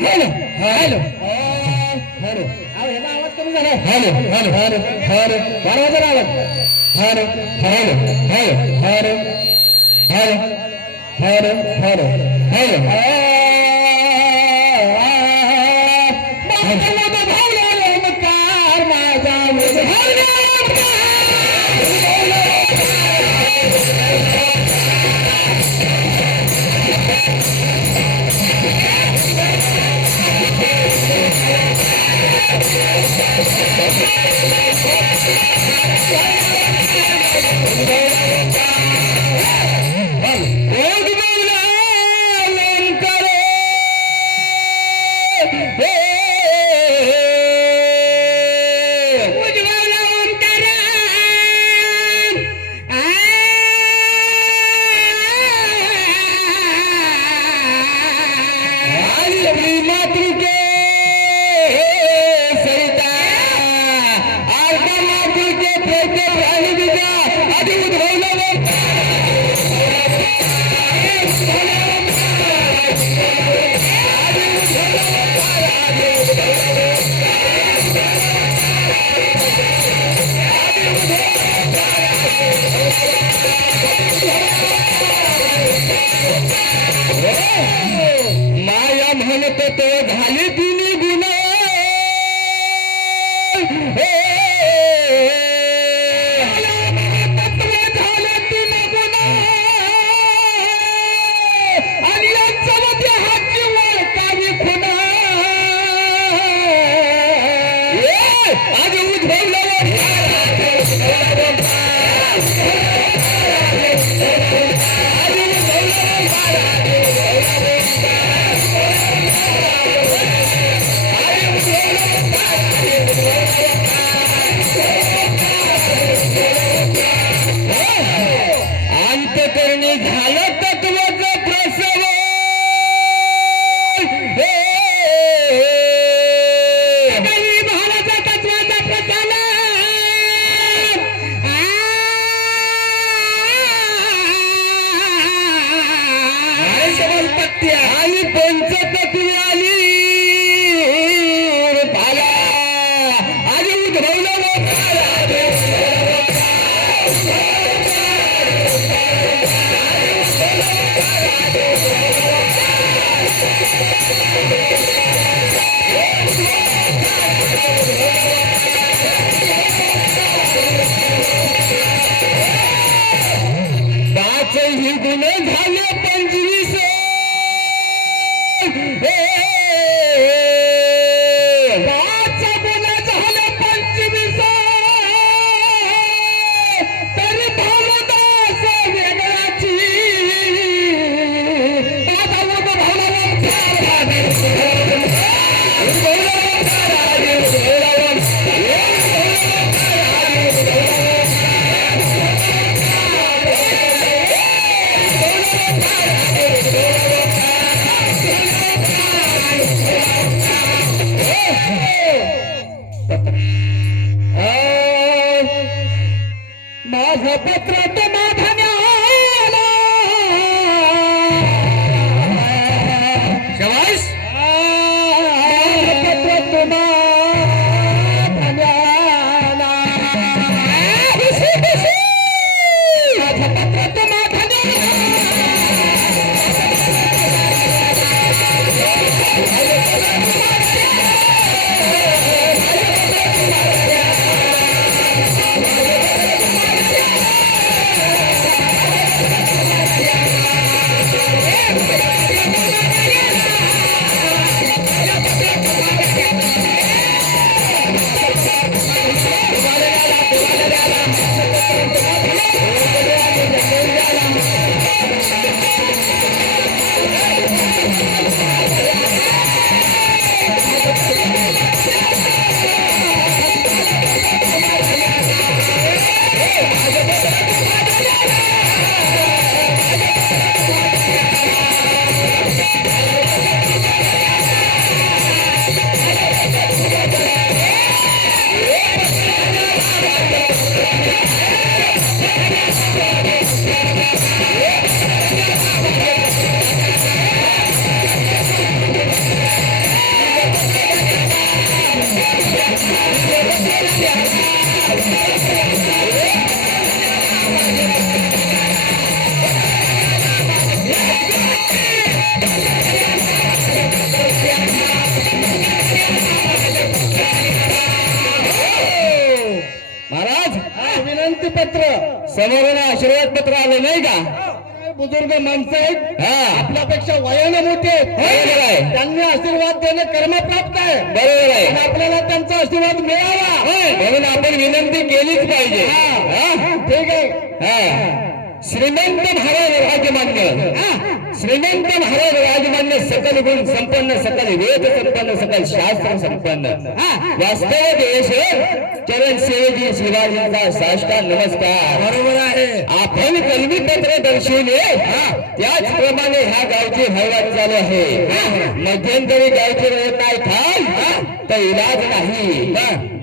Hello hello hello ह्याचा आवाज कमी झाला हॅलो हॅलो हॅलो हॅलो बरोबर आवाज hello hello hello hello hello hello hello hello माया म्हणत तो झाले तिन्ही गुण झाले तिन्ही गुण आणि यांचा मध्ये हाची वळकावी खुणा आज उद्भवलं अंतकरणी झालं तत्वाचं प्रसव भावाचा तत्वाचा प्रचार आणि पंचतत्व आली भाला आणि उद्भवलं पाच ही गुण झाले 25 पाच गुण झाले 25 तरी भावदास वेगळाची एकत्र आले नाही का? बुजुर्ग माणसं आहेत, हा आपल्यापेक्षा वयाने मोठे आहेत. बरोबर आहे. त्यांनी आशीर्वाद देणं कर्मप्राप्त आहे. बरोबर आहे. आणि आपल्याला त्यांचा आशीर्वाद मिळावा म्हणून आपण विनंती केलीच पाहिजे. हा, ठीक आहे. हा. श्रीमंत महाराज राजमान्य, श्रीमंत महाराज राजमान्य, सकल गुण संपन्न, सकल वेद संपन्न, सकल शास्त्र संपन्न, वास्तव देश चरण सेवेजी शिवाजींचा साष्टांग नमस्कार. बरोबर आहे. आपण कलमीपत्र दर्शवले त्याचप्रमाणे ह्या गावची हळवाट चालू आहे. मध्यंतरी गावची वेळ काय थांब तर इलाज नाही.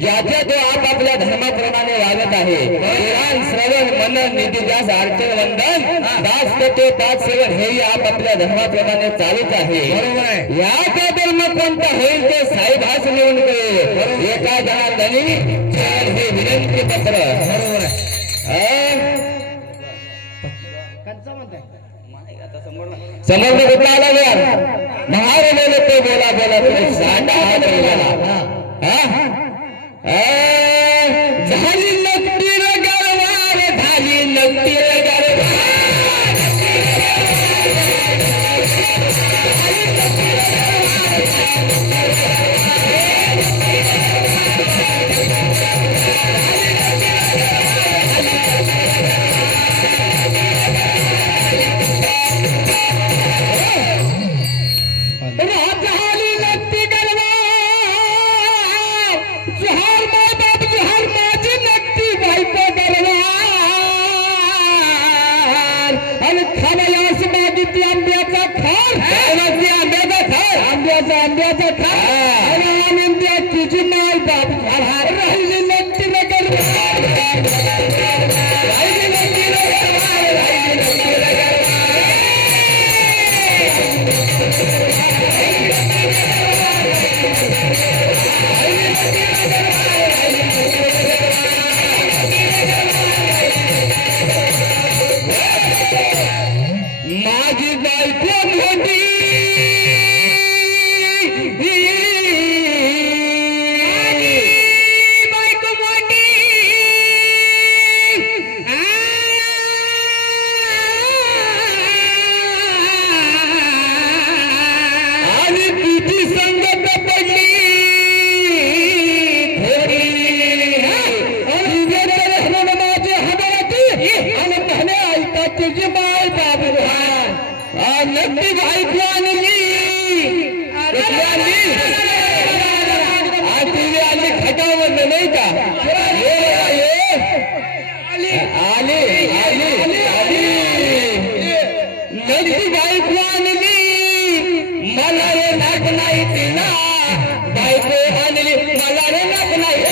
ज्याच्या तो आपापल्या धर्माप्रमाणे वागत आहे. पुराण श्रवण मनन नितीदास अर्चन वंदन दास ते पाच सेवन हेही आपापल्या धर्माप्रमाणे चालूच आहे. बरोबर आहे. याचा धर्म कोणता होईल ते साहेबास निवडून करेल. एका जणांनी हे विनंती पत्र. बरोबर आहे. समोर कुठला आला गया महार बोले तो बोला बोला तुम्ही साठा हात बोला. झाली नक्की गरवार, झाली नक्की गरवार. राजहाली नक्की गरवार, जोहार माय बाप जोहार माझी नक्की बायको गरवार. आणि खावयास मागितली आंब्याचा खार, आंब्याचा खार, आंब्याचा खार. आणि आनंद्या तुझी माय बाप झाला राहिली नक्की गरवार, राहिली नक्की गरवार, राहिली नक्की गरवार. माझी बायको मोठी, बायको मोठी, आणि तुझी संगत पडली थोडी. माझी हवाती आणि म्हणे ऐका तुझी माय बाबू नक्की बायको आणली. तुझी आली खटावर नाही का? आली आली आली नक्की बायको आणली. मला रे नाक नाही तिला बायको आणली, मला रे नाक नाही.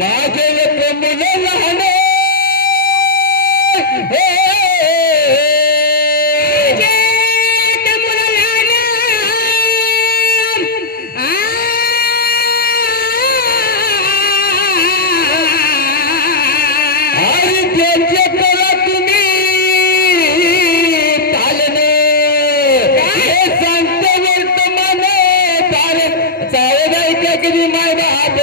माझे एक मुलं लहान आणि त्यांच्या करा तुम्ही पालने हे सांगतो वर्तमान चावदायच्या किती माय बाप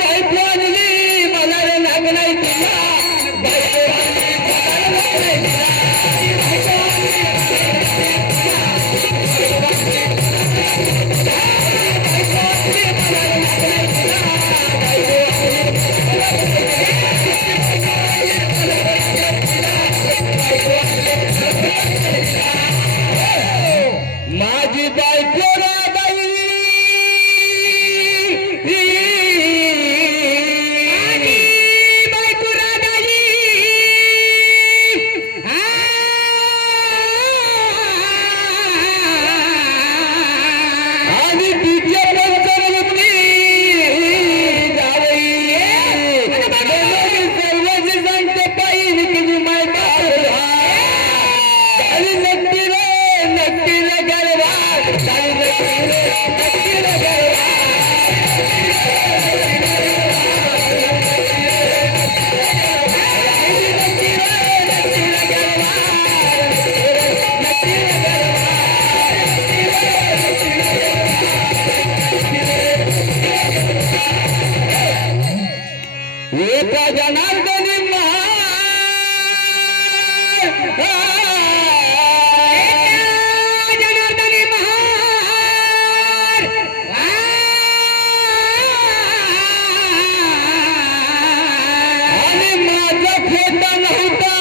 बायको आणली, मला रे लाग नाही तुला बायको आणली, मला रे लाग नाही तुला. माझी बायको राबाई, बायको राबाई, आणि तिच्या पंचरत्नी जावई सर्वच सांगते पाहिजे की माय बाप आणि नक्की रे गरवार, नक्की रे गरवार. जनार्दनी महार आणि माझं खोट नव्हता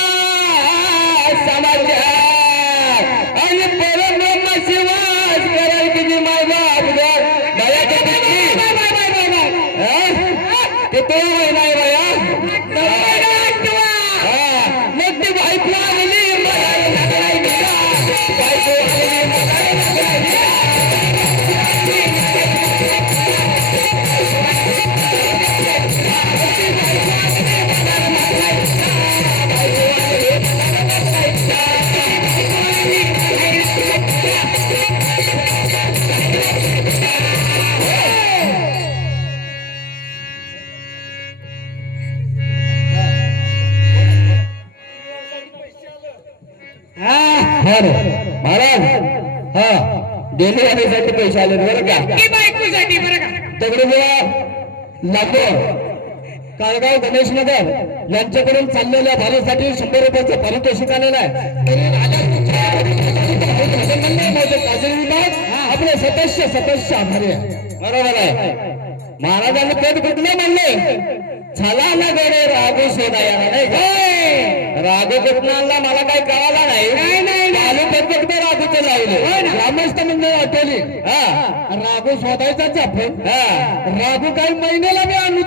समाजात आणि परब्रह्म शिवास करायची जी माझा अवघड दयाच्या दिवशी ते तो नाही बाया मग ती बायको आलेली मला लागलाय बिचा. बायको आलेली मला लागलाय बिचा. महाराज हा डिलिव्हरीसाठी पैसे आले बरं का की बायकोसाठी बरं का दगडूबुवा लाखो काळगाव गणेश नगर यांच्याकडून चाललेल्या भारीसाठी 100 रुपयाचं पारितोषिक आलेलं आहे. तरी काजल विभाग आपले सदस्य आभारी आहे. बरोबर आहे. महाराजांनी पद कुठलं म्हणले छाला ना गडे राघू शोधाया नाही का राघू कुठला मला काही कळाला नाही चालू पद्धत राघूचं लावले ग्रामस्थ मंडळ आठवली राघू शोधायचा आपण राघू काही महिन्याला मी आणू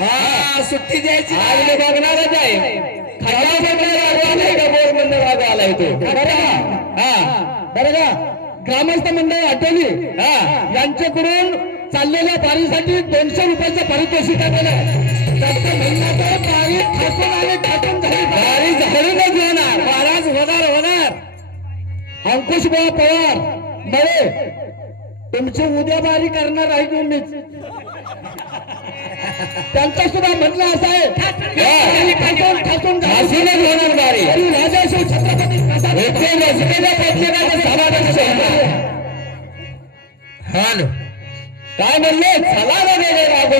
हा सुट्टी द्यायची आज मी बघणारच आहे खडा बंद राघू आलाय का बोर बंद राघू आलाय तो बरं का ग्रामस्थ मंडळ आठवली यांच्याकडून चाललेल्या पारीसाठी 200 रुपयाचं पारितोषिक आलेलं आहे. त्याचं महिन्याचं पारी ठाकून आणि ठाकून झाली पारी झाडूनच होणार महाराज होणार अंकुश भाऊ पवार बरे तुमची उद्या बारी करणार आहे की मीच त्यांचं सुद्धा म्हणणं असं आहे ठाकून होणार बारी राजाशिव छत्रपती हॅलो काय म्हणले चला रे राघू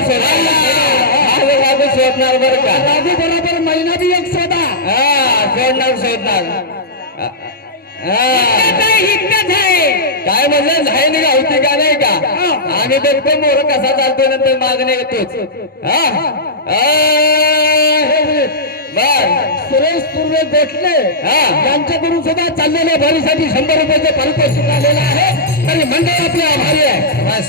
राघू शोधणार बरं का राघू बरोबर महिना बी एक शोधा शोधणार काय म्हणलं झायन गावती का नाही का आम्ही बघतो मोर कसा चालतो नंतर मागणे येतोच सुरेश पूर्वे गोठले यांच्याकडून सुद्धा चाललेल्या भारीसाठी 100 रुपयाचं पारितोषिक आलेलं आहे. तरी मंडळ आपले आभारी आहे. बस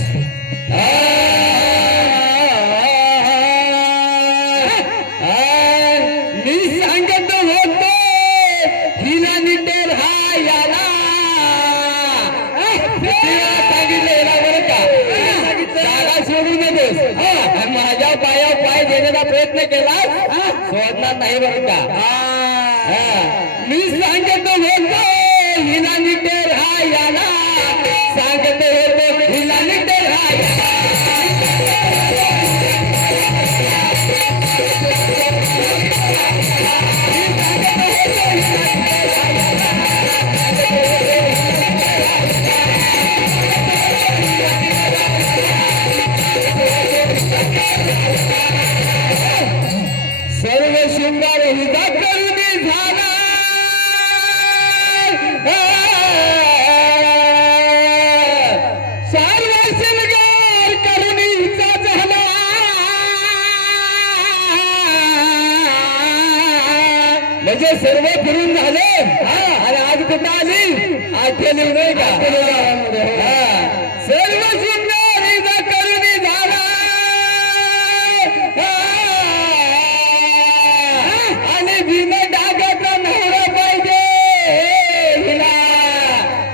मी सांगत होतो हिला निटेल हा याला सांगितलं बरं का जागा सोडू नकोस माझ्या पायावर पाय देण्याचा प्रयत्न केला सोडणार नाही बरं का मी सांगत होतो हिला निटेल हा याला सांगत होतो हिला निटेल हा याला सर्व शृंगार हिजा करून झाला सर्व शृंगार करून हिचा झाला म्हणजे सर्व फिरून झाले आणि आज कुठं आली आठवली नाही का सर्व शृंगार हिजा करून झाला आणि भीम डागाचा नवरा पाहिजे हिला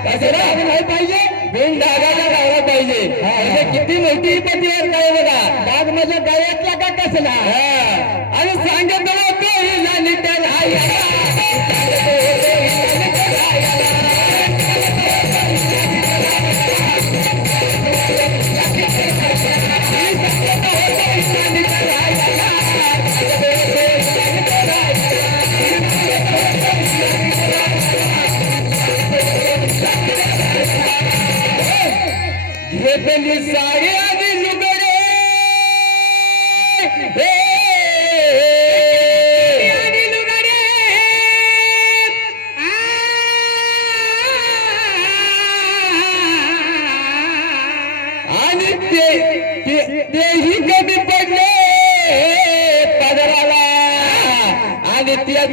कसं नाही पाहिजे भीम डागाचा नवरा पाहिजे म्हणजे किती मोठी पतीवर काय बघा डाग माझ्या गळ्यातला का कसला आणि सांगत होतो हिला निटेल हा याला घेतली साडी आणि लुगडे आणि लुगडे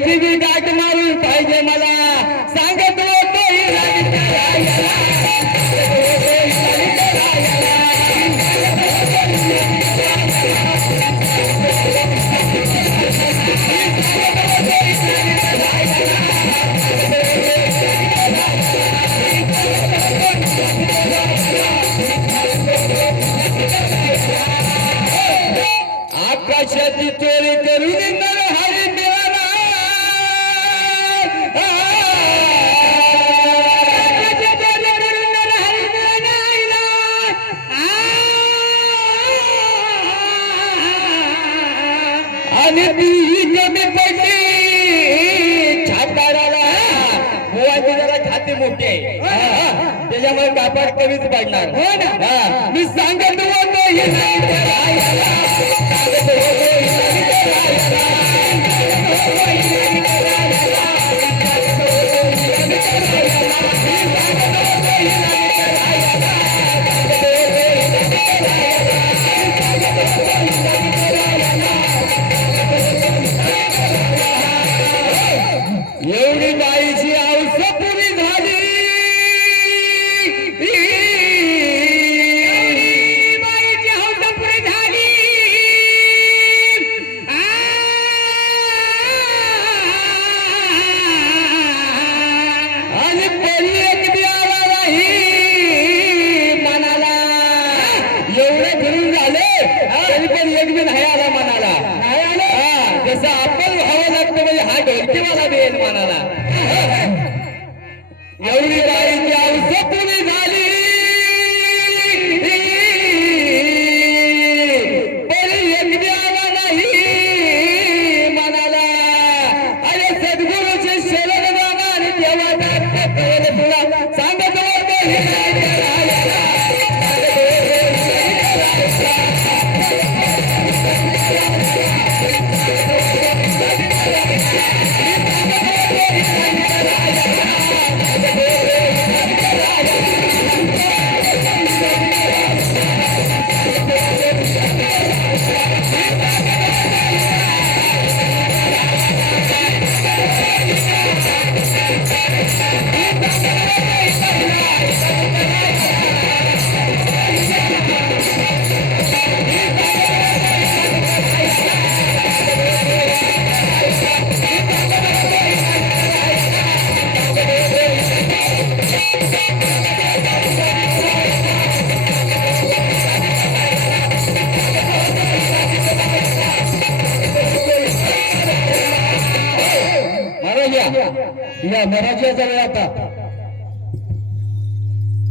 यांची बी गाठ मारून पाहिजे मला सांगत होतो आकाशाची चोरी करून हरी देवाला आणि ती कमी पडली छाताडाला मुवाची जरा छाती मोठी आहे त्याच्यामुळे कापड कमीच पडणार मी सांगत होतो हे नाही एवढी बाईची औष पुरी झाली बाईची औष पुरी झाली आणि परी एक बी आला नाही मनाला एवढे फिरून झाले तरी पण एक बी नाही आला मनाला नाही आलं जसं आपण व्हावं लागतं म्हणजे हा ढोलकीवाला बी येईल मनाला एवढी बाईची औष पुरी झाली परी एक बी आला नाही मनाला अरे सद्गुरूचे शरण बाबा आणि देवाचा तुला सांगत होतो हे या मराठी जरा आता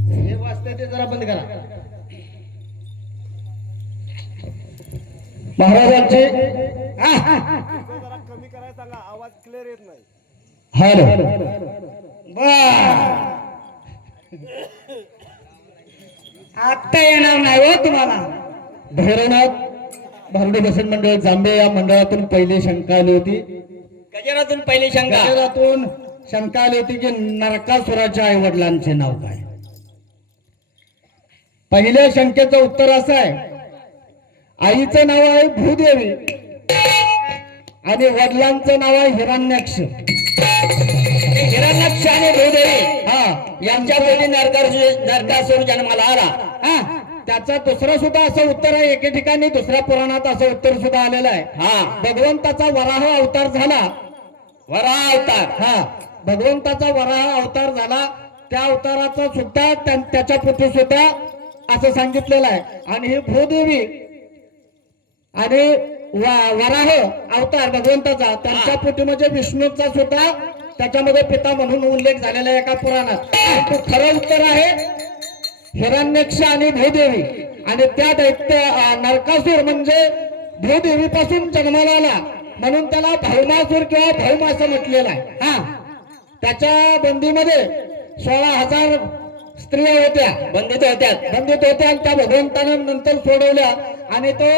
हे वाचते ते जरा बंद करा महाराजांचे जरा कमी करायला सांगा आवाज क्लिअर येत नाही हॅलो आता येणार नाही हो तुम्हाला. भैरवनाथ भारुडे बसन मंडळ जांबे या मंडळातून पहिली शंका आली होती. गजरातून पहिली शंका गजरातून शंका आली होती की नरकासुराच्या आई वडिलांचे नाव काय. पहिल्या शंकेचं उत्तर असं आहे, आईचं नाव आहे भूदेवी आणि वडिलांचं नाव आहे हिरण्याक्ष. हिरण्याक्ष आणि भूदेवी हा यांच्या पोटी नरकासुर जन्माला आला. हा त्याचा दुसरं सुद्धा असं उत्तर आहे. एके ठिकाणी दुसऱ्या पुराणात असं उत्तर सुद्धा आलेलं आहे. हा भगवंताचा वराह अवतार झाला. वराह अवतार. हा भगवंताचा वराह अवतार झाला. त्या अवताराचा सुद्धा त्याच्या पोटी सुद्धा असं सांगितलेलं आहे. आणि ही भूदेवी आणि वराह अवतार भगवंताचा त्यांच्या पोटी म्हणजे विष्णूचा सुद्धा त्याच्यामध्ये पिता म्हणून उल्लेख झालेला आहे एका पुराणात. तो खरं उत्तर आहे हिरण्याक्ष आणि भूदेवी. आणि त्या दैत्य नरकासूर म्हणजे भूदेवी पासून जन्माला आला म्हणून त्याला भौमासूर किंवा भौम असं म्हटलेलं आहे. हा त्याच्या बंदीमध्ये 16,000 स्त्रिया होत्या, बंदित होत्या. बंदित होत्या. त्या भगवंतानं नंतर सोडवल्या आणि तो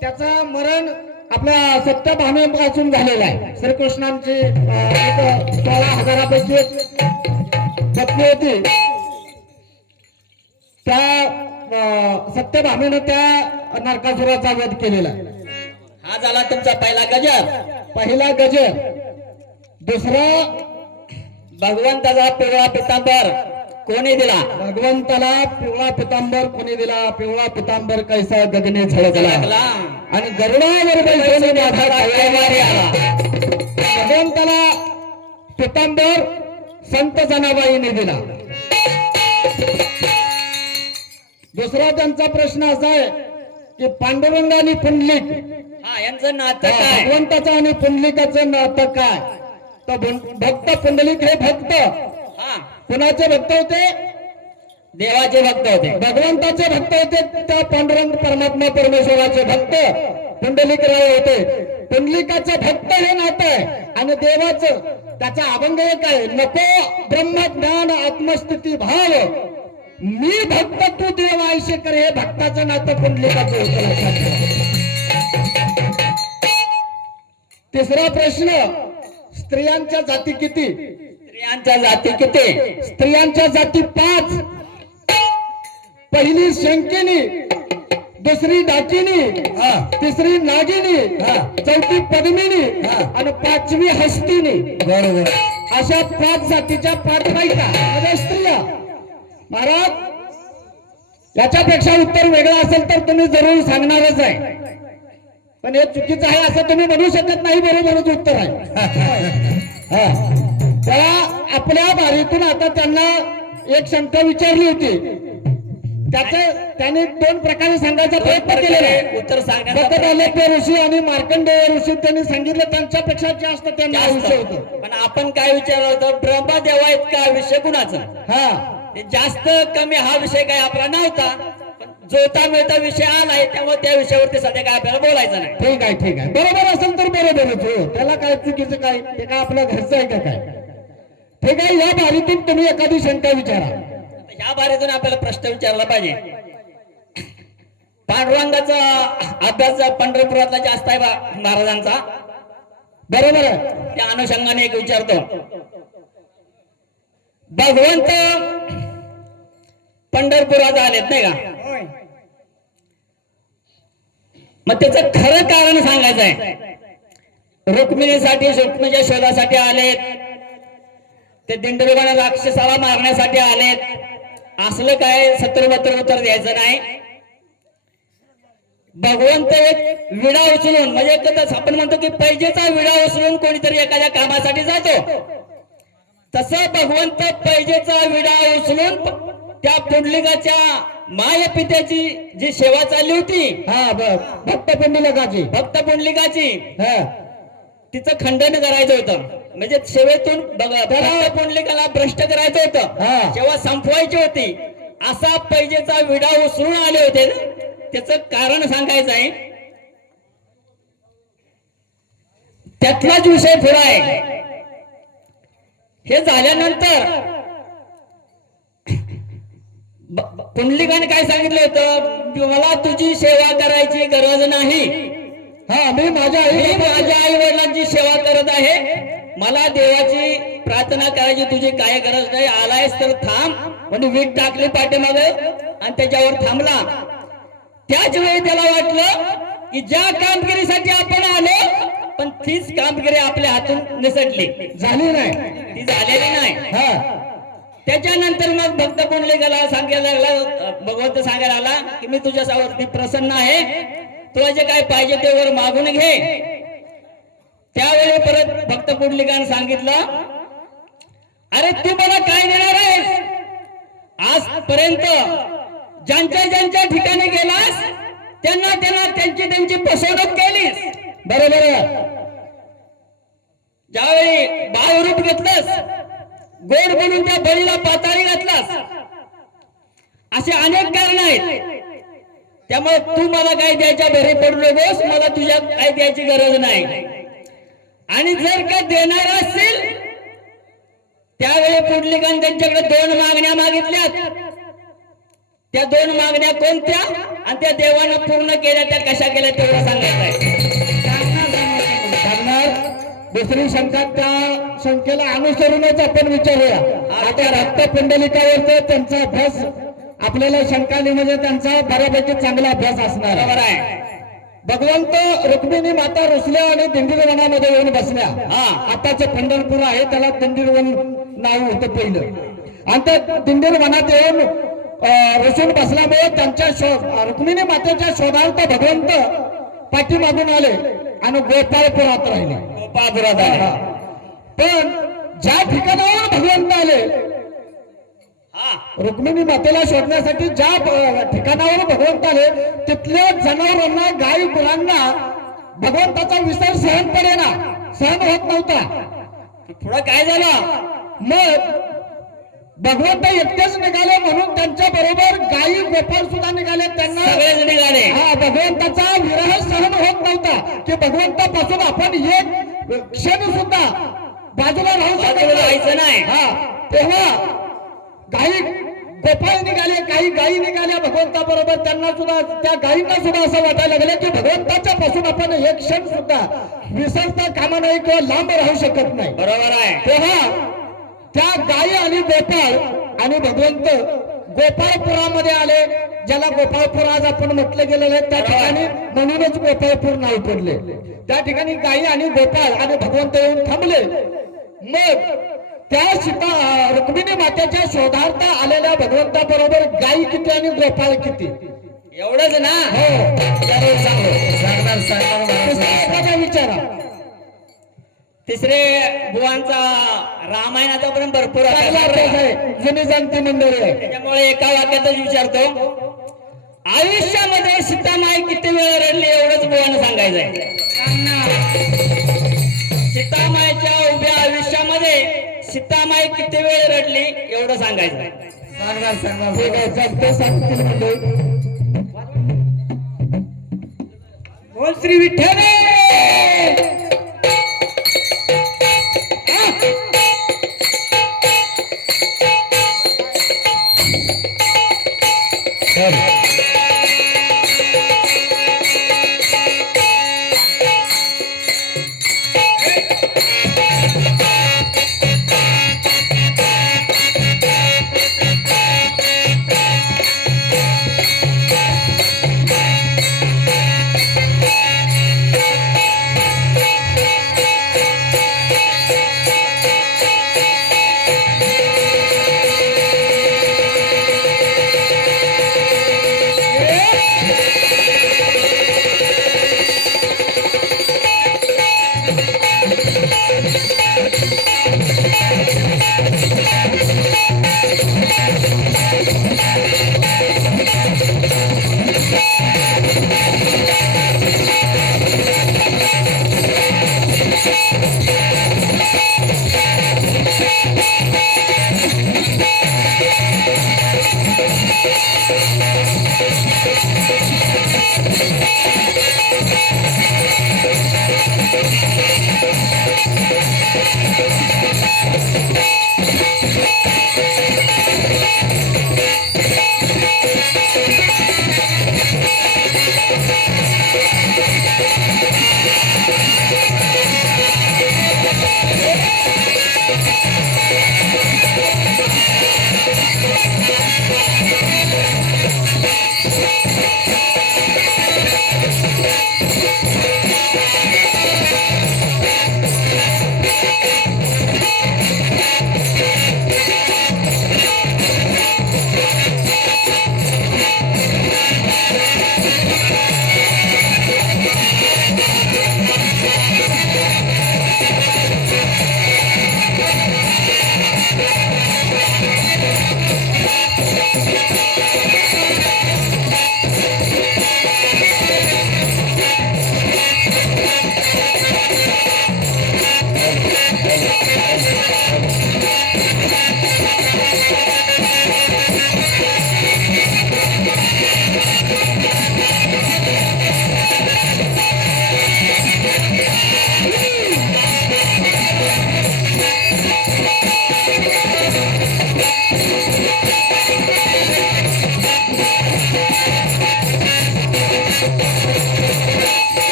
त्याचा मरण आपल्या सत्यभामेपासून झालेला आहे. श्रीकृष्णांची 16,000पैकी एक पत्नी होती. त्या सत्यभामेनं त्या नरकासुराचा वध केलेला. हा झाला तुमचा पहिला गजर. पहिला गजर. दुसरा भगवंताचा पिवळा पितांबर कोणी दिला? भगवंताला पिवळा पितांबर कोणी दिला? पिवळा पितांबर कैसा गगने झळकला लागला. आणि गरुडावर बैसोनी माझा कळवारी आला. भगवंताला पितांबर संत जनाबाईने दिला. दुसरा त्यांचा प्रश्न असा आहे की पांडुरंग आणि पुंडलिक हा यांचं नातं काय? भगवंताचं आणि पुंडलिकाचं नातं काय? तर भक्त पुंडलिक हे भक्त हा कुणाचे भक्त होते? देवाचे भक्त होते. भगवंताचे भक्त होते. त्या पांडुरंग परमात्मा परमेश्वराचे भक्त पुंडलिकराव होते. पुंडलिकाचं भक्त हे नातं आहे आणि देवाचं त्याचा अभंग एक आहे, नको ब्रह्मज्ञान आत्मस्थिती भाव मी भक्त तू देव आयशे कर. हे भक्ताचं नातं पुंडलिकाचं होतं. लक्षात ठेवा. तिसरा प्रश्न, स्त्रियांच्या जाती किती? स्त्रियांच्या जाती किती? स्त्रियांच्या जाती 5. पहिली शंकिनी, दुसरी डाकिनी, तिसरी नागिनी, चौथी पद्मिनी आणि 5वी हस्तिनी. बरोबर. अशा 5 जातीच्या 5 बायका म्हणजे स्त्रिया. महाराज याच्यापेक्षा उत्तर वेगळं असेल तर तुम्ही जरूर सांगणारच आहे, पण हे चुकीचं आहे असं तुम्ही म्हणू शकत नाही. बरोबरच उत्तर आहे. त्या आपल्या बारीतून आता त्यांना एक शंका विचारली होती. त्याने 2 प्रकारे सांगायचा प्रयत्न केलेला आहे. उत्तर सांगण्याचा दत्तात्रय ऋषी आणि मार्कंडेय ऋषी त्यांनी सांगितलं त्यांच्यापेक्षा जास्त त्यांना आयुष्य होतं. पण आपण काय विचारलं होतं? ब्रह्मदेवा इतका आयुष्य कुणाचं? हा ते जास्त कमी हा विषय काय आपला नव्हता, पण जोता मिळता विषय आलाय त्यामुळे त्या विषयावरती सध्या काय आपल्याला बोलायचं नाही. ठीक आहे, ठीक आहे. बरोबर असेल तर बरोबरच हो. त्याला काय चुकीचं काय? ते काय आपल्या घरचं आहे का काय? ठीक आहे. या बारीतून तुम्ही एखादी शंका विचारा. या बारीतून आपल्याला प्रश्न विचारला पाहिजे. पांडुरंगाचा अभ्यास पंढरपुरातला जास्त आहे महाराजांचा. बरोबर आहे. त्या अनुषंगाने एक विचारतो. भगवंत पंढरपुरात आलेत नाही का? मग त्याचं खरं कारण सांगायचं आहे. रुक्मिणीसाठी रुक्मिणीच्या शोधासाठी आलेत, ते दिंडोरीबाने राक्षसाला मारण्यासाठी आलेत, असलं काय सत्र उत्तर द्यायचं नाही. भगवंत एक विडा उचलून म्हणजे आपण म्हणतो की पैजेचा विडा उचलून कोणीतरी एखाद्या कामासाठी जातो, तसं भगवंत पैजेचा विडा उचलून त्या पुंडलिकाच्या माय पित्याची जी सेवा चालली होती, हा भक्त पुंडलिकाची तिचं खंडन करायचं होतं. म्हणजे सेवेतून भक्त पुंडलिकाला भ्रष्ट करायचं होतं, सेवा संपवायची होती. असा पैजेचा विडा उचलून आले होते. त्याचं कारण सांगायचं आहे. त्यातलाच विषय पुढे आहे. हे झाल्यानंतर पुंडलिकाने काय सांगितलं होतं? मला तुझी सेवा करायची गरज नाही. मी माझ्या आई वडिलांची सेवा करत आहे. मला देवाची प्रार्थना करायची तुझी काय गरज नाही. आलायस तर थांब. म्हणजे वीट टाकली पाठीमागे आणि त्याच्यावर थांबला. त्याच वेळी त्याला वाटलं की ज्या कामगिरीसाठी आपण आलो, पण तीच कामगिरी आपल्या हातून निसटली, झाली नाही, ती झालेली नाही. त्याच्यानंतर मग भक्त पुंडलिकाला सांगायला लागला, भगवंत सांगायला आला की मी तुझ्यावरती प्रसन्न आहे, तुला जे काय पाहिजे ते वर मागून घे. त्यावेळी परत भक्त पुंडलिकाने सांगितलं, अरे तू मला काय देणार आहेस? आजपर्यंत ज्यांच्या ठिकाणी गेलास त्यांना त्यांची फसवणूक केलीस. बरोबर. ज्यावेळी बाळ रूप घेतलंस, गोड म्हणून त्या बळीला पाताळी घातलास, असे अनेक कारण आहेत. त्यामुळे तू मला काय द्यायच्या भरी पडू नकोस, मला तुझ्या काय द्यायची गरज नाही. आणि जर का देणार असेल, त्यावेळी पुंडलिकाने त्यांच्याकडे 2 मागण्या मागितल्यात. त्या 2 मागण्या कोणत्या आणि त्या देवानं पूर्ण केल्या त्या कशा केल्या तेवढं सांगायचं आहे. दुसरी शंका, त्या शंकेला अनुसरूनच आपण विचारूया. आता भक्त पुंडलिकावरचा त्यांचा अभ्यास आपल्याला शंकाने म्हणजे त्यांचा बऱ्यापैकी चांगला अभ्यास असणार. बरोबर आहे. भगवंत रुक्मिणी माता रुसल्या आणि दिंडीरवनामध्ये येऊन बसल्या. आताचं पंढरपूर आहे त्याला दिंडीरवन नाव होतं पहिलं. आणि त्या दिंडीरवनात येऊन रुसून बसल्यामुळे त्यांच्या रुक्मिणी मातेच्या शोधार्थ भगवंत पाठीमागून आले आणि गोपाळपुरात राहिले. गोपाळपुरात आले. पण ज्या ठिकाणावर भगवंत आले रुक्मिणी मातेला शोधण्यासाठी ज्या ठिकाणावर भगवंत आले तिथल्या जनावरांना गाई गुरांना भगवंताचा विसर सहन होत नव्हता. पुढं काय झालं? मग भगवंत एकटेच निघाले म्हणून त्यांच्या बरोबर गाई गोपाळ सुद्धा निघाले. त्यांना सगळेच निघाले. भगवंताचा विरह सहन होत नव्हता की भगवंतापासून आपण एक क्षण सुद्धा बाजूला राहू शकत नाही. तेव्हा गाई गोपाळ निघाले, काही गायी निघाल्या भगवंता बरोबर. त्यांना सुद्धा त्या गायींना सुद्धा असं वाटायला लागलं की भगवंताच्या पासून आपण एक क्षण सुद्धा विसरता कामा नाही किंवा लांब राहू शकत नाही. बरोबर आहे. तेव्हा त्या गायी आणि गोपाळ आणि भगवंत गोपाळपुरामध्ये आले. ज्याला गोपाळपूर आज आपण म्हटलं गेलेलं आहे त्या ठिकाणी म्हणूनच गोपाळपूर नाव पडले. त्या ठिकाणी गायी आणि गोपाळ आणि भगवंत येऊन थांबले. मग त्या रुक्मिणी मातेच्या शोधार्थ आलेल्या भगवंता बरोबर गायी किती आणि गोपाळ किती एवढंच ना? सांगणार विचारा. तिसरे बुवांचा रामायणाचा पण भरपूर अभ्यास आहे, जुनी जाणती मंडळी आहे. त्याच्यामुळे एका वाक्यातच विचारतो, आयुष्यामध्ये सीतामाई किती वेळ रडली एवढंच बुवानं सांगायचंय. सीतामाईच्या उभ्या आयुष्यामध्ये सीतामाई किती वेळ रडली एवढं सांगायचं. सांगणार ठीक आहे, जगते सांगतील मंडळी. बोल श्री विठ्ठल.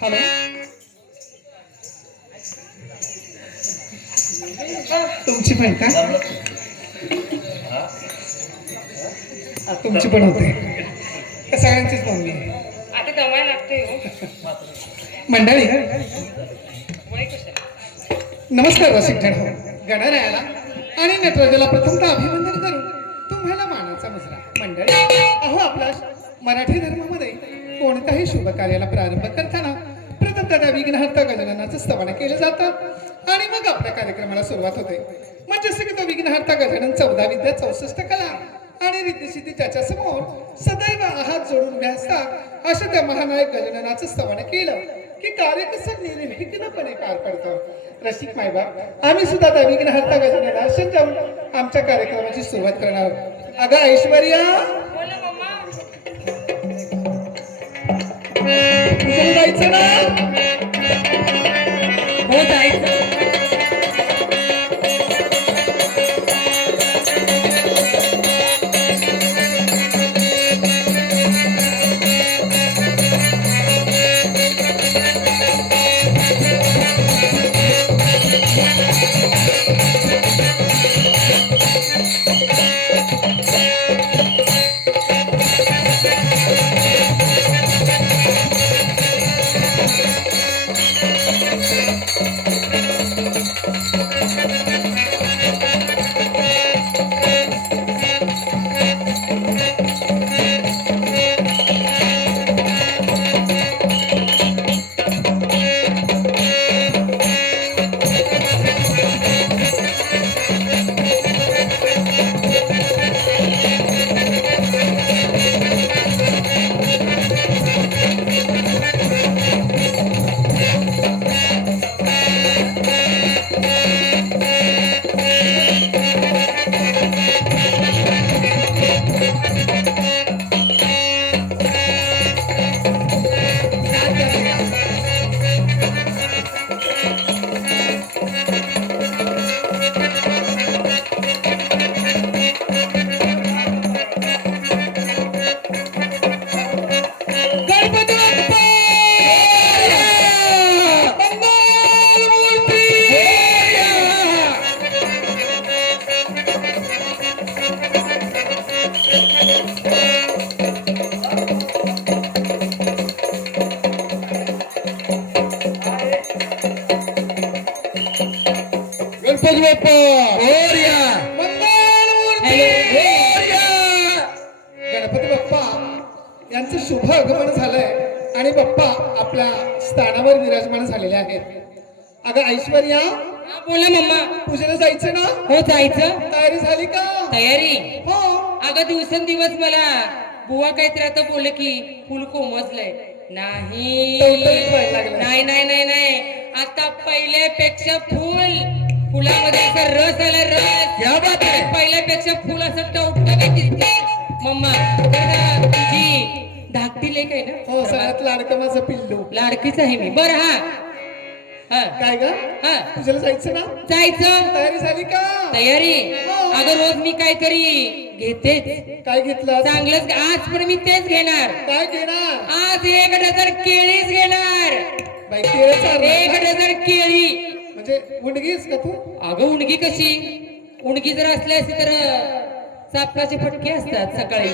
हॅलो तुमची पण का तुमची पण होते का सगळ्यांचीच पाहुणी आता दमाय लागते हो. मंडळी वय कशाला? नमस्कार रसिक जन गणरायाला आणि नटराजाला प्रथमतः अभिवंदन करून तुम्हाला मानाचा मुजरा. मंडळी अहो आपल्या मराठी धर्मामध्ये कोणत्याही शुभ कार्याला प्रारंभ करताना प्रथमतः त्या विघ्नहर्ता गजाननाचं स्तवन केलं जातं आणि मग आपल्या कार्यक्रमाला सुरुवात होते. मग जसं की तो विघ्नहर्ता गजानन 14 विद्या 64 कला आणि रिद्धिसिद्धी त्याच्या समोर सदैव हात जोडून उभे असतात. असं त्या महानायक गजाननाचं स्तवन केलं की कार्य कसं निर्विघ्नपणे पार पडतं. रसिक मायबाप आम्ही सुद्धा त्या विघ्नहर्ता गजाननाला आसन जाऊन आमच्या कार्यक्रमाची सुरुवात करणार आहोत. अगं ऐश्वर्या बोला मम्मा. तुझं जायचं ना हो जायचं. गणपती बाप्पा मोरया. गणपती बाप्पा यांचं शुभ आगमन झालंय आणि बाप्पा आपल्या स्थानावर विराजमान झालेले आहेत. अगं ऐश्वर्या हा, बोला मम्मा. पूजेला जायचं ना हो जायचं. तयारी झाली का तयारी. हो अगं दिवसेंदिवस मला बुवा काहीतरी आता बोलले की फुल कोमजलंय. नाही टवटवीत व्हायला लागलं. नाही नाही नाही नाही आता पहिल्यापेक्षा फुलामध्ये असा रस आला रस. या बात आहे. पहिल्यापेक्षा फुल असं टवटवीत दिसते. मम्मा तर तुझी धाकटी लेक आहे हो ना. सगळ्यात लाडकं माझं पिल्लू. लाडकीच आहे मी. बरं हा हा काय ग हा पूजेला जायचं ना जायचं. तयारी झाली का तयारी. हो. अगं रोज मी काहीतरी घेतेच काय घेतलं चांगलंच. आज पण मी तेच घेणार. काय घेणार आज 1 डझन केळीच घेणार. बाई केळं 1 डझन केळी. म्हणजे उंडगीस का तू अगं उणगी कशी. उणगी जर असली असती तर सापकाचे फटके असतात सकाळी.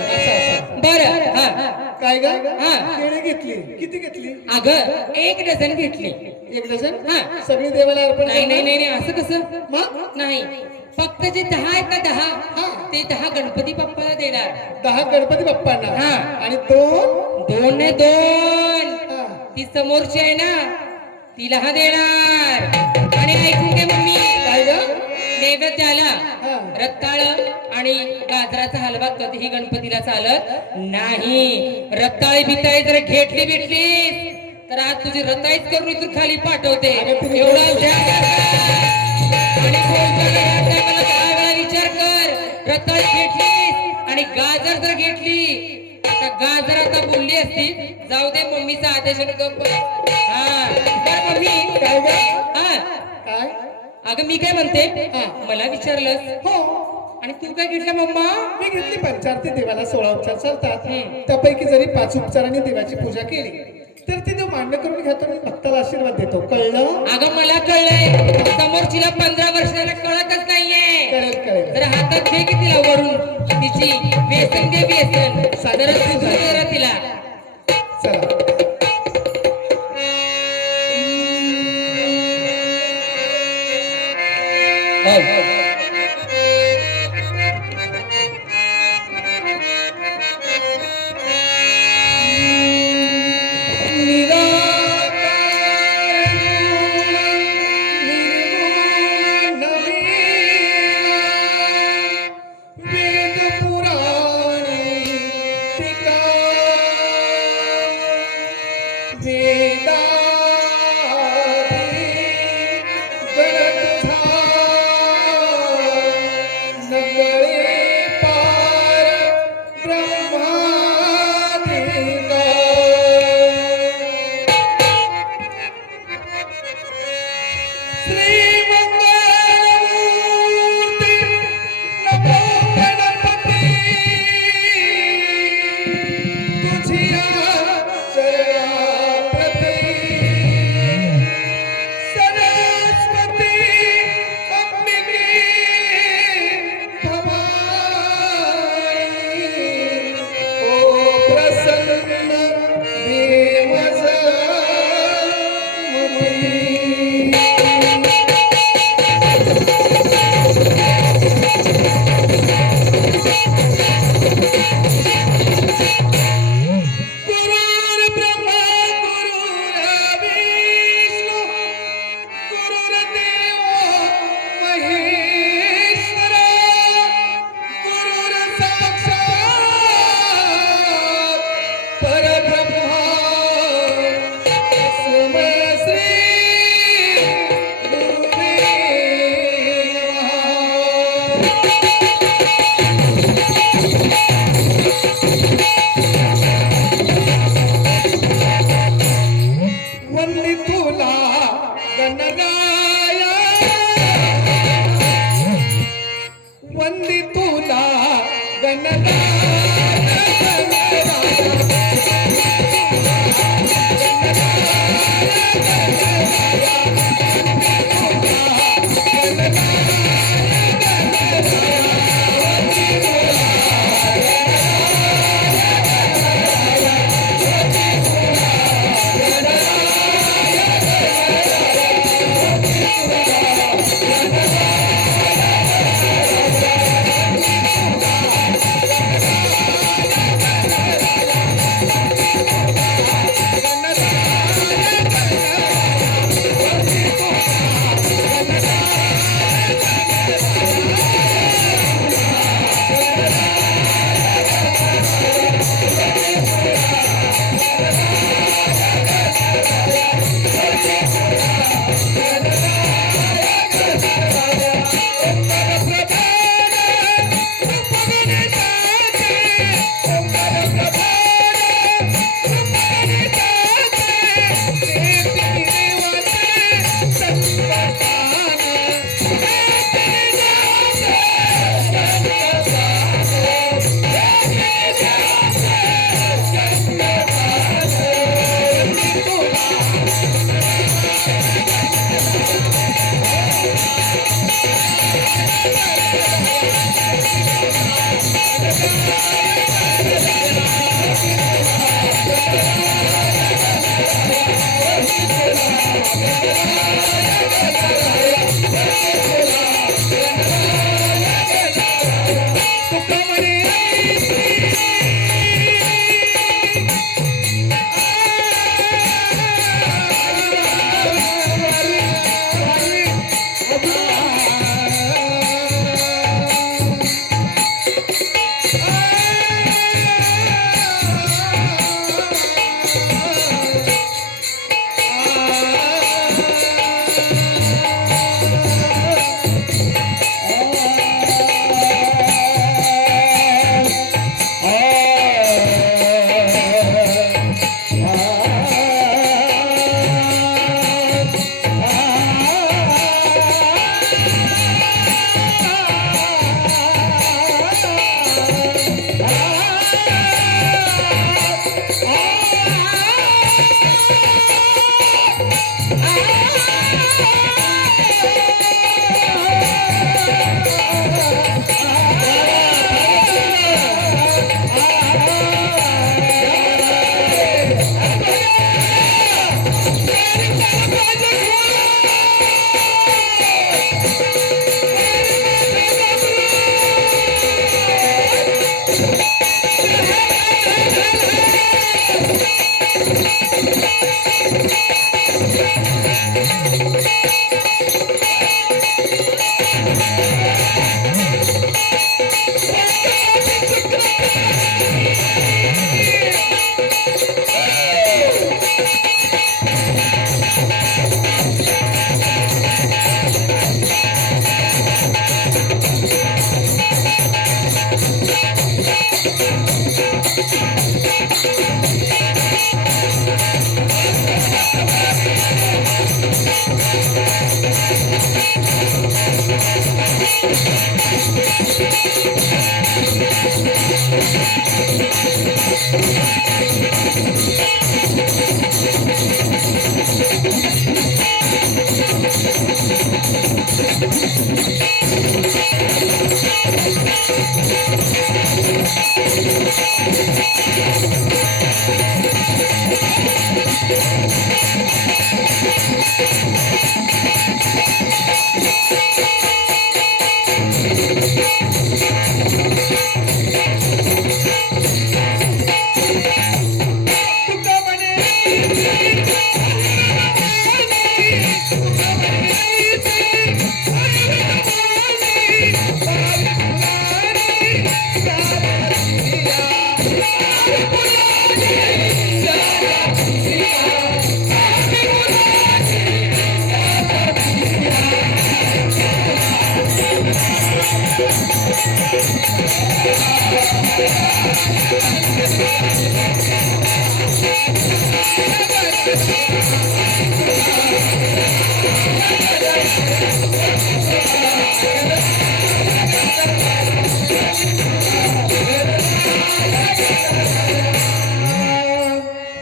बरं हा काय ग हा. केळी घेतली किती घेतली अगं 1 डझन घेतली. 1 डझन हा. सगळी देवाला अर्पण नाही नाही करणार? नाही नाही, असं कसं. मग नाही फक्त जे 10 आहेत ना 10 हा. ते 10 गणपती बाप्पाला देणार. 10 गणपती बाप्पांना हा. आणि 2 2 ने 2 हा. ती समोरची आहे ना तिला हा देणार. आणि ऐकून घे मम्मी. काय ग नैवेद्याला हा. रताळ आणि गाजराचा हलवा कधीही गणपतीला चालत नाही. रताळी बिताळी जर घेतली भेटली तर आज तुझी रताईच करून इथून खाली पाठवते एवढं ध्यान आणि बोलताना या टायमाला दहा वेळा विचार कर. रताळी घेतलीस आणि गाजर जर घेतली, आता गाजर आता बोलली असती जाऊ दे मम्मीचा आदेश आणि गप्प बस. हा बरं मम्मी काय ग? हा काय? अगं मी काय म्हणते, मला विचारलं हो, आणि तू काय घेतलं मम्मा? मी घेतली पंचारती. देवाला 16 उपचार चालतात. त्यापैकी जरी 5 उपचारांनी देवाची पूजा केली तर ते देव मान्य करून घेतो आणि भक्ताला आशीर्वाद देतो. कळलं? अगं मला कळलंय, समोरचीला 15 वर्षाला कळतच नाहीये. कळेल कळेल. तर हातात दे की तिला वरून तिची व्यसन दे व्यसन साधारण तिला. चला.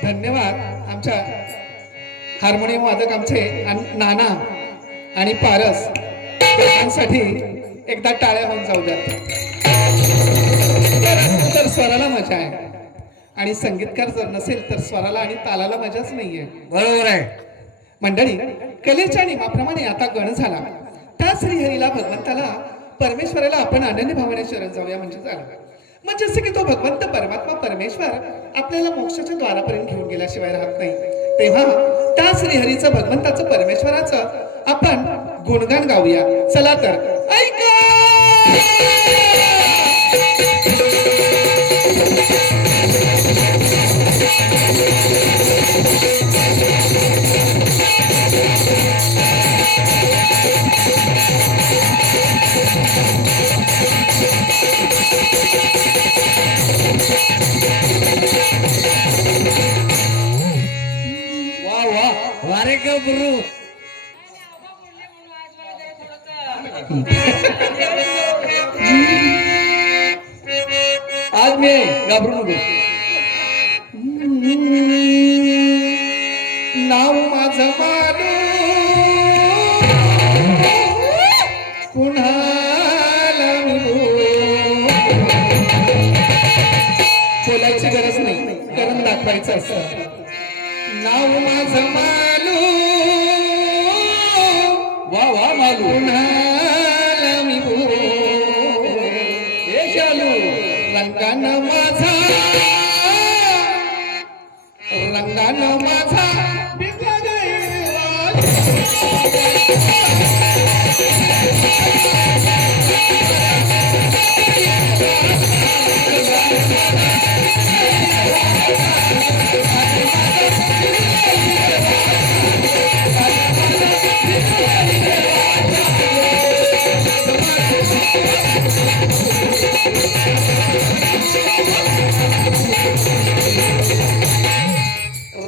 धन्यवाद आमच्या हार्मोनियम वादक आमचे नाना आणि पारस दोघांसाठी एकदा टाळ्या होऊन जाऊ द्या. तर स्वराला मजा आहे आणि संगीतकार जर नसेल तर स्वराला आणि तालाला मजाच नाहीये. बरोबर आहे. मंडळी, कलेच्या नियमाप्रमाणे आता गण झाला. त्या श्रीहरीला भगवंताला परमेश्वराला आपण अनन्य भावाने शरण जाऊया म्हणजे झालं. मग जसं की तो भगवंत परमात्मा परमेश्वर आपल्याला मोक्षाच्या द्वारापर्यंत घेऊन गेल्याशिवाय राहत नाही, तेव्हा त्या श्रीहरीचं भगवंताचं परमेश्वराचं आपण गुणगान गाऊया. चला तर ऐका. वा वा वारे का गुरु. आज मी घाबरू नको. नाव माझं मानू कुणाला मी बोलायची गरज नाही, करून दाखवायचं असतं. नाव माझं मानू वा वा मालू. कुणाला मी हे शालू. रंगानं माझा रंगानं माझा भिजला गैरवाज.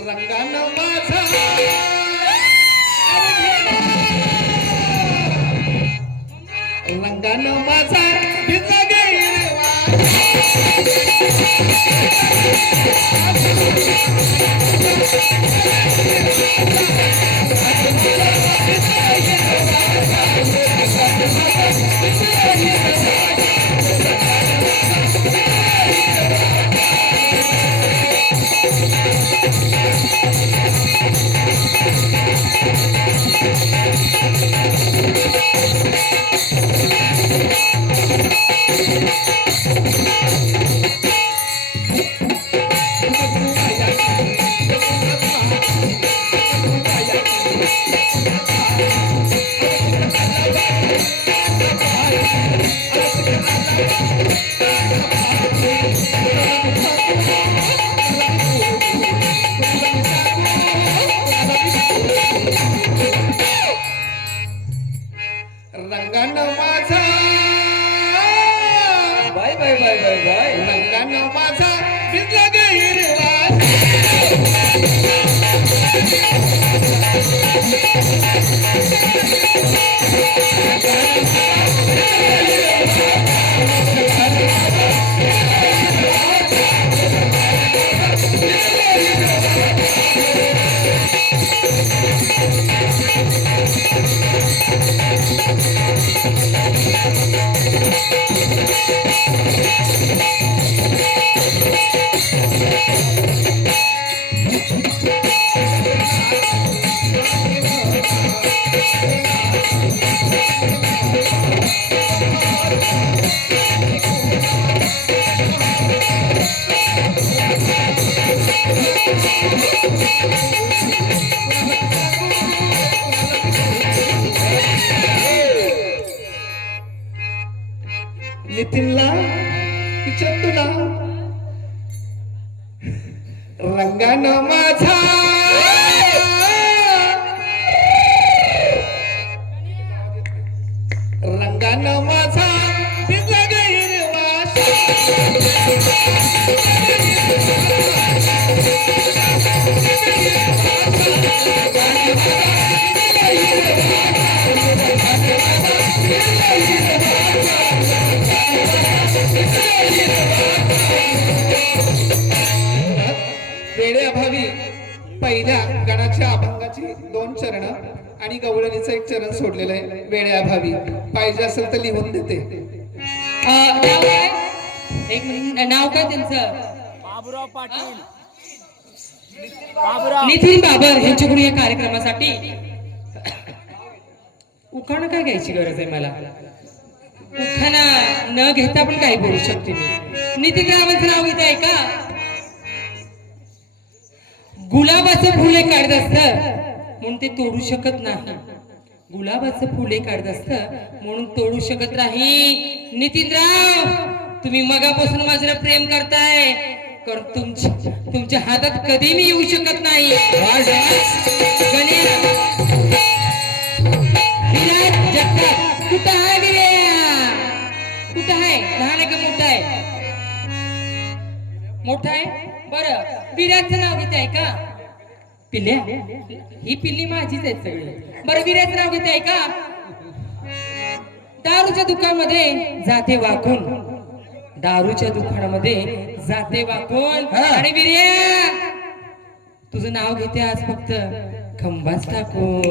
रंगानं माझा रंगानं माझा भिजला गैरवाज. रंगानं माझा बाय बाय बाय बाय बाय रंगानं माझा भिजला ग हिरवा नितीनला विचार तुला रंगानं माझा रंगानं माझा भिजला ग हिरवा वेळेअभावी पहिल्या गणाच्या अभंगाची 2 चरण आणि गवळणीचं 1 चरण सोडलेलं आहे वेळेअभावी पाहिजे असेल तर लिहून देते नाव काय? एक मिनिट नाव काय त्यांचं? बाबूराव पाटील बाबूराव नितीन बाबर यांच्याकडून या कार्यक्रमासाठी उखाणा काय घ्यायची गरज आहे मला? उखाणा न घेता पण काही बोलू शकते मी. नितीन रावांचं नाव घेत आहे का? गुलाबाचं फुले काढत असत म्हणून ते तोडू शकत नाही. गुलाबाचं फुले काढत असत म्हणून तोडू शकत नाही. नितीनराव तुम्ही मगापासून माझ्यावर प्रेम करताय कर तुमच्या हातात कधी मी येऊ शकत नाही. गणेश विराट जगताप कुठं आहे? विर्या कुठं आहे? लहान आहे का मोठा आहे? मोठा आहे. बरं विराटचं नाव घेत आहे का? पिल्ल्या ही पिल्ली माझीच आहे सगळी. बरं विराटचं नाव घेत आहे का? दारूच्या दुकानामध्ये जाते वाकून, दारूच्या दुकानामध्ये जाते वाकून. आणि विर्या तुझं नाव घेते आज फक्त खंबाच टाकून.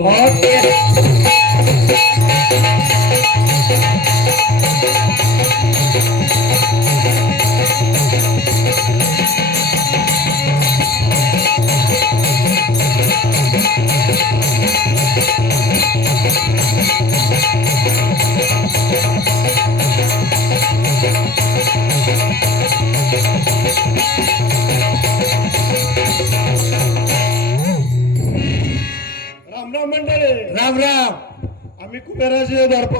रामराम मंडळी राम राम. आम्ही कुबेराचे दर्प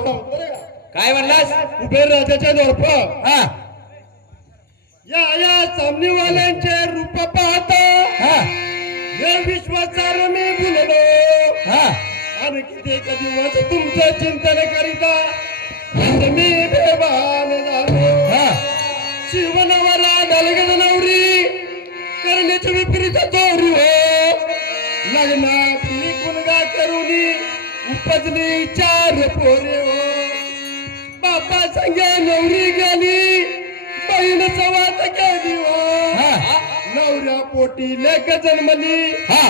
काय म्हणलास? कुबेर राजाचे दर्प हा या सामनीवाल्यांचे रूप पाहता हा हे विश्वाचार मी बोललो हा आणि कित्येक दिवस तुमचं चिंतन करिता आज मी बेभान झालो. हा शिवनावाला दलगद नवरी करण्याची विपरीत चोरी हो. लग्नात मुलगा करुनी उपजली 4 पोरे हो. बापा संगे नवरी गेली बहीण सवात केली हो. हा नवऱ्या पोटी लेक जन्मली हा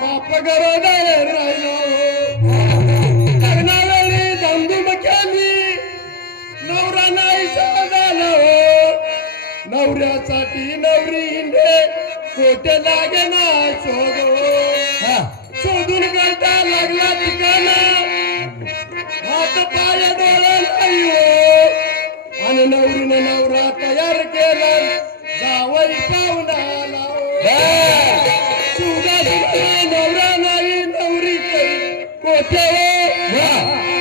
बाप गरोदर राहिलो हो. लग्नावेळी धामधूम केली कोठे लागे ना शोधो शोधून करता लागला ठिकाणा हात पाय डोळे नाही हो आणि नवरीने नवरा तयार केला जावई पाहुणा नवरा नाही नवरी कोठे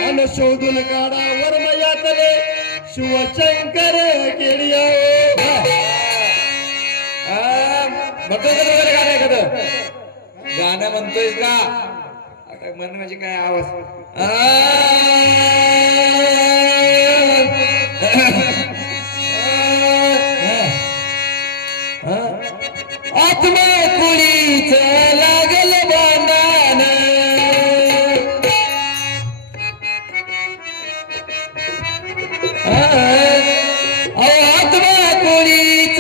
आणि शोधून काढा वर्मयातले शिवशंकर केडिया म्हणतोय का गाणं एखादं गाणं म्हणतोय का आता म्हण म्हणजे काय आवाज आत्मा कुणीच लागल बांधान आत्मा कुणीच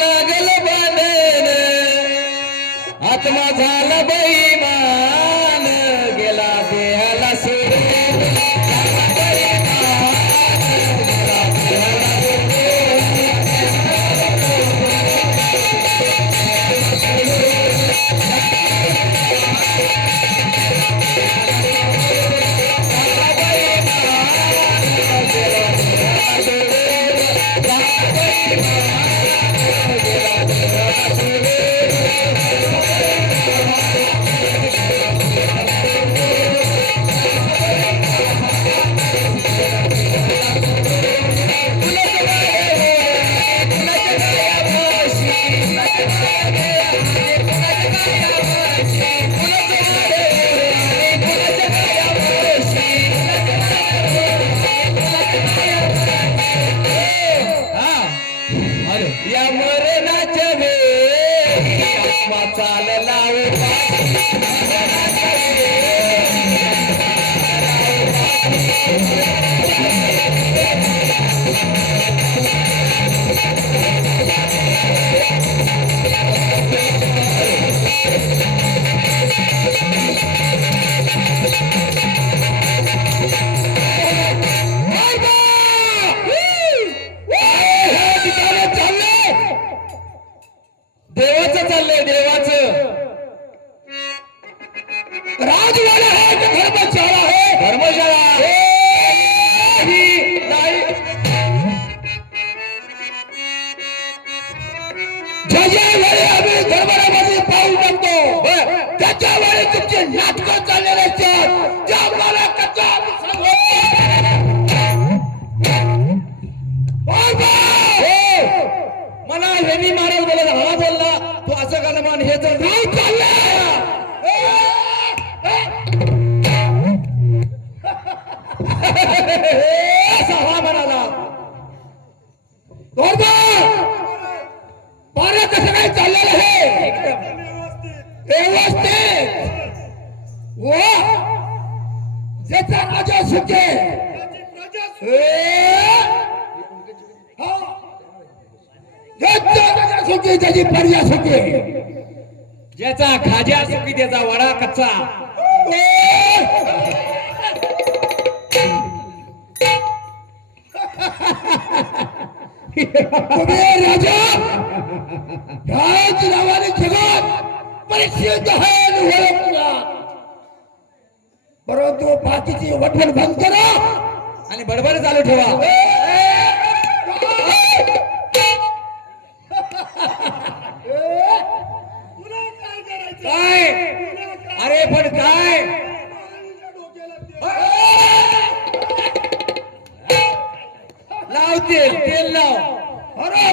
लागल बांधन आत्मा झाला बैमान गेला देहाला सोडून या मरणाच्या वेळी आत्मा चालला देवाचं चाललंय देवाचं राजवाडा है कि धर्मशाळा है धर्मशाळा ज्या वेळी आम्ही धर्मरामध्ये पाऊल टाकतो त्याच्या वेळी तुमचे नाटकं चाललेले असतात त्या मला कच्चा मला हेनी महाराज बोलला हा बोलला तू असं का मान हे तर नाही चाललं असा हा म्हणाला पारा कसं काय चाललेलं आहे एकदम व्यवस्थित ज्याचा राजा सुखे सुखी त्याची पर्या सुखी ज्याचा खाजा सुखी त्याचा वडा कच्चा राजा ह्याच नावाने जगात प्रसिद्ध आहे परंतु बाकीची वटवण बंद करा आणि बडबड चालू ठेवा काय अरे पण काय लाव तेल लाव अरे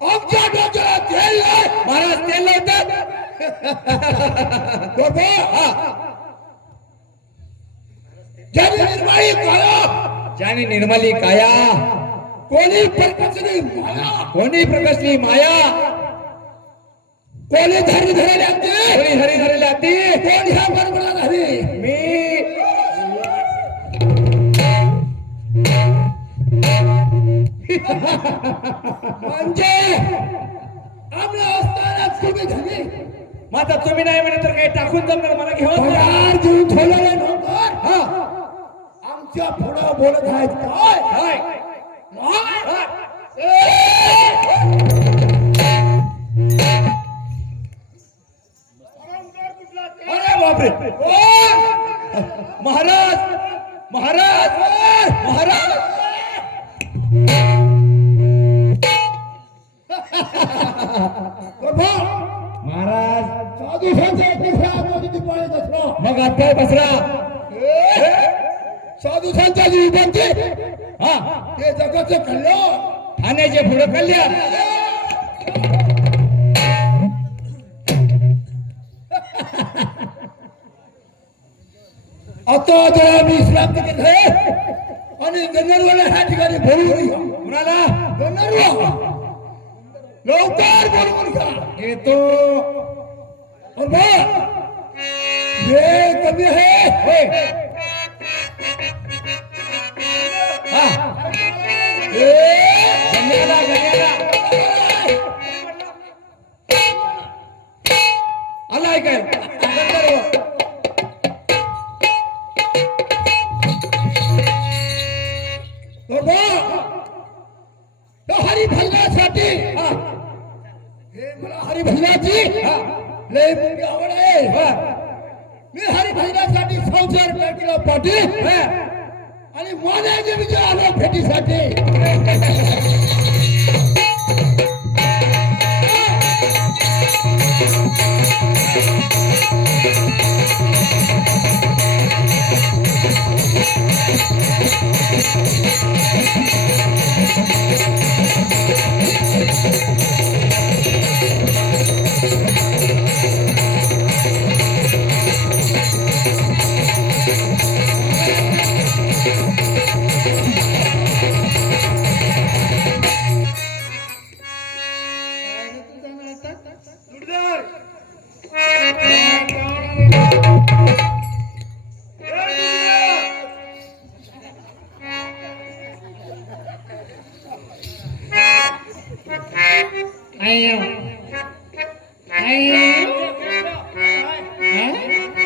आमच्या डोक्याला तेल लाव महाराज तेल लावतात ज्याने निर्मली काया कोणी प्रकसली माया कोणी हरी धरले लागते कोण ह्या बरोबर हरी मी म्हणजे आम्ही असतानाच तुम्ही झाली माझा तुम्ही नाही म्हणे तर काही टाकून जमणार मला घेऊन ठेवलेलं नव्हतं आमच्या पुढं बोलत आहेत काय काय महाराज महाराज महाराज प्रभू महाराज साधू संत मग आता बसरा साधू संतांची विनंती हा ते जगाचं कल्याण ठाण्याचे पुढे कल्याण आता जरा मी विश्रांती घेतोय आणि गणरवाला ह्या ठिकाणी बोलवून घ्या कुणाला गणरवा लवकर बोलवून घ्या येतो और ये कमी है हा ये गण्याला गण्याला आलाय काय गंधर्व हरिभजनासाठी हे मला हरिभजनाची लय मोठी आवड आहे मी हरिभजनासाठी 100 रुपये किलो पाटील आणि मोन्याचे विजय आलो भेटीसाठी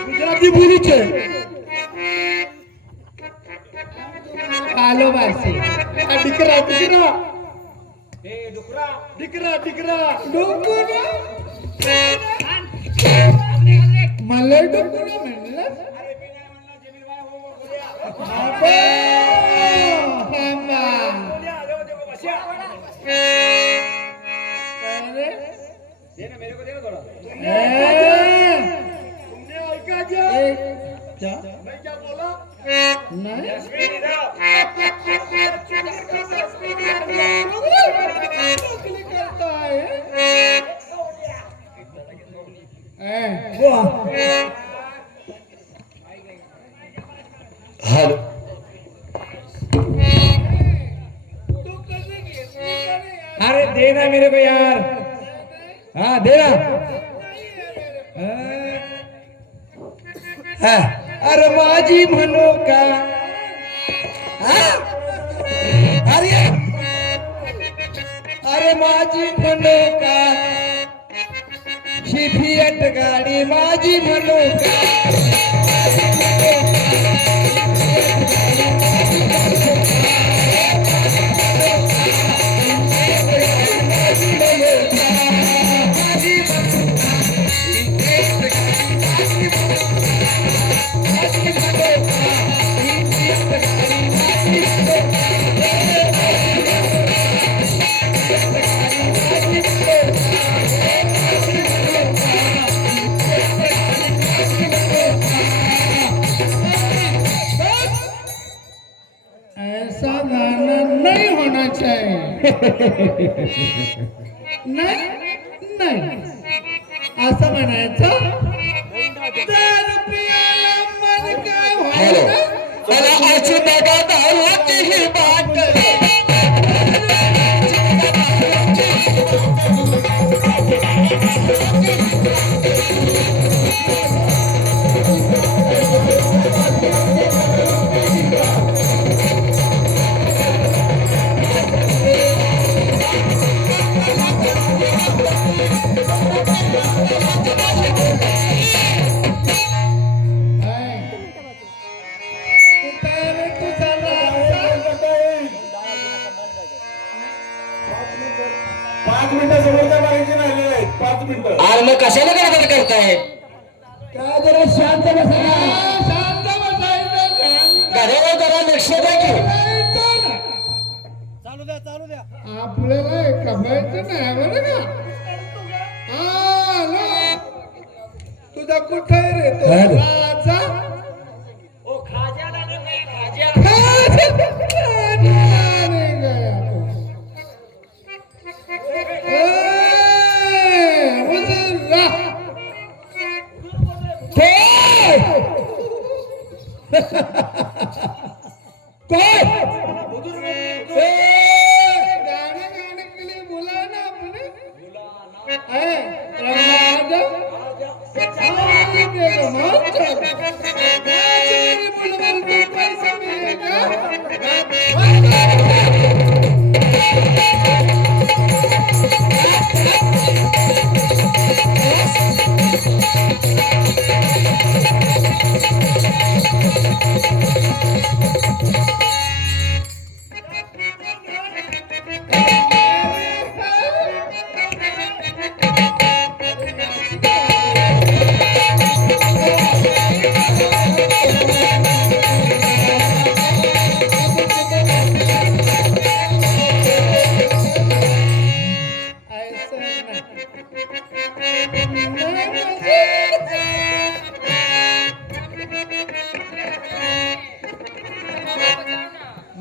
गुजराती बोलू છે आलो बारसे આ દીકરા દીકરા એ દીકરા દીકરા દીકરા ડુકરા मला डुकरा म्हणलं अबे थांबा तुमने ऐका क्या मैं क्या बोला करता है हॅलो अरे दे ना मेरे को यार हाँ दे ना हाँ अरे माझी म्हणू का हाँ? अरे माझी म्हणू का शिफियट गाडी माझी म्हणू का ऐसा गाना नहीं होना चाहिए नहीं नहीं असं म्हणायचं त्या रुपयाला मन काय व्हायचं मला अशी बघा दारूची ही बाट आज मग कशाला गडबड करताय काय जरा शांत बसा शांत बसा कोण गाणं गाणे के लिए बोला ना आपने राजा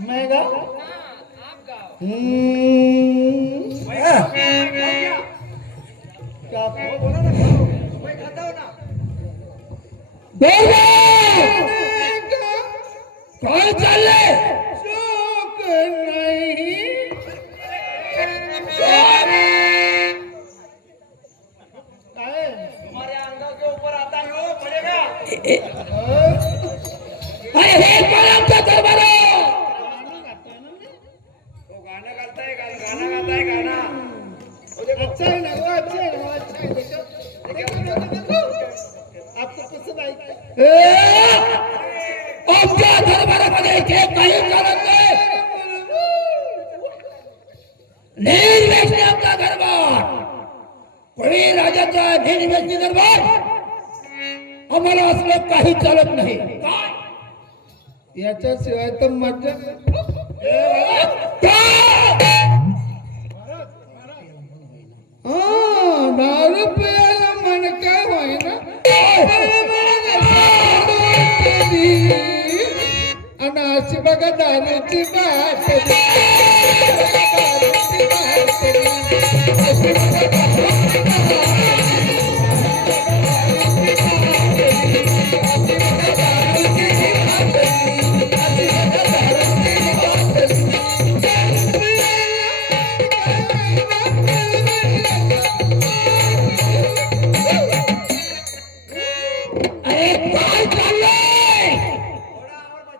मैं गा क्या बोला ना मैं खाता हूं ना काय चाललंय शोक नहीं तुम्हारे अंगा के ऊपर आता है वो पड़ेगा अरे हे पण आमचा दरबार वो गाना गाता है गाना अच्छा है ना वो अच्छा है देखो आपको पसंद आई आमच्या दरबारामध्ये जे काही चालत नाही निर्वेशनी आमचा दरबार कोणी राजाचा निर्वेशनी दरबार आम्हाला असलं काही चालत नाही काय याच्याशिवाय तर मजा दारू प्यायला मन काय होईना आणि अशी बघा दारूची बाटली अरे काय चाललंय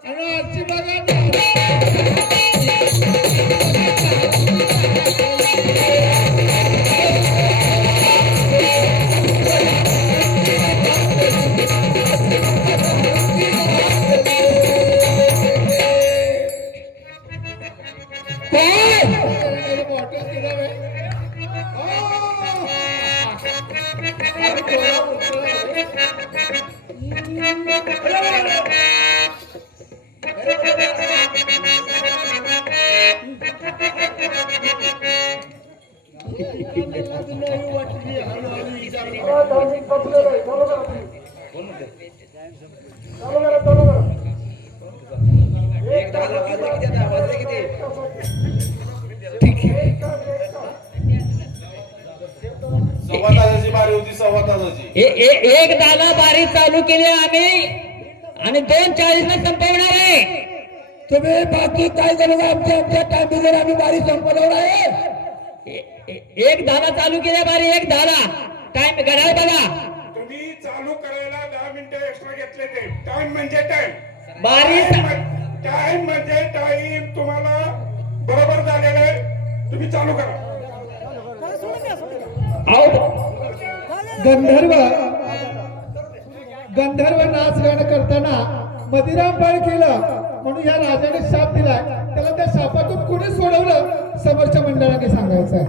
आणि अशी बघा बॉटल किधर है एक दादा बारी चालू केली आम्ही आणि 2:40 ला संपवणार आहे. तुम्ही बाकी काय करू आमच्या टायमिंगवर आम्ही बारी संपवणार आहे. एक दादा चालू केल्या बारी 1:10 टाइम घड्याळ बघा. तुम्ही चालू करायला 10 मिनिटं एक्स्ट्रा घेतले ते टाइम म्हणजे टाइम बारी टाइम म्हणजे टाइम तुम्हाला बरोबर झालेलं आहे. तुम्ही चालू करा. गंधर्व नाच गाणं करताना मदिराम पाळ केलं म्हणून या राजाने शाप दिलाय. त्याला त्या शापातून कुणी सोडवलं समोरच्या मंडळाने सांगायचं आहे.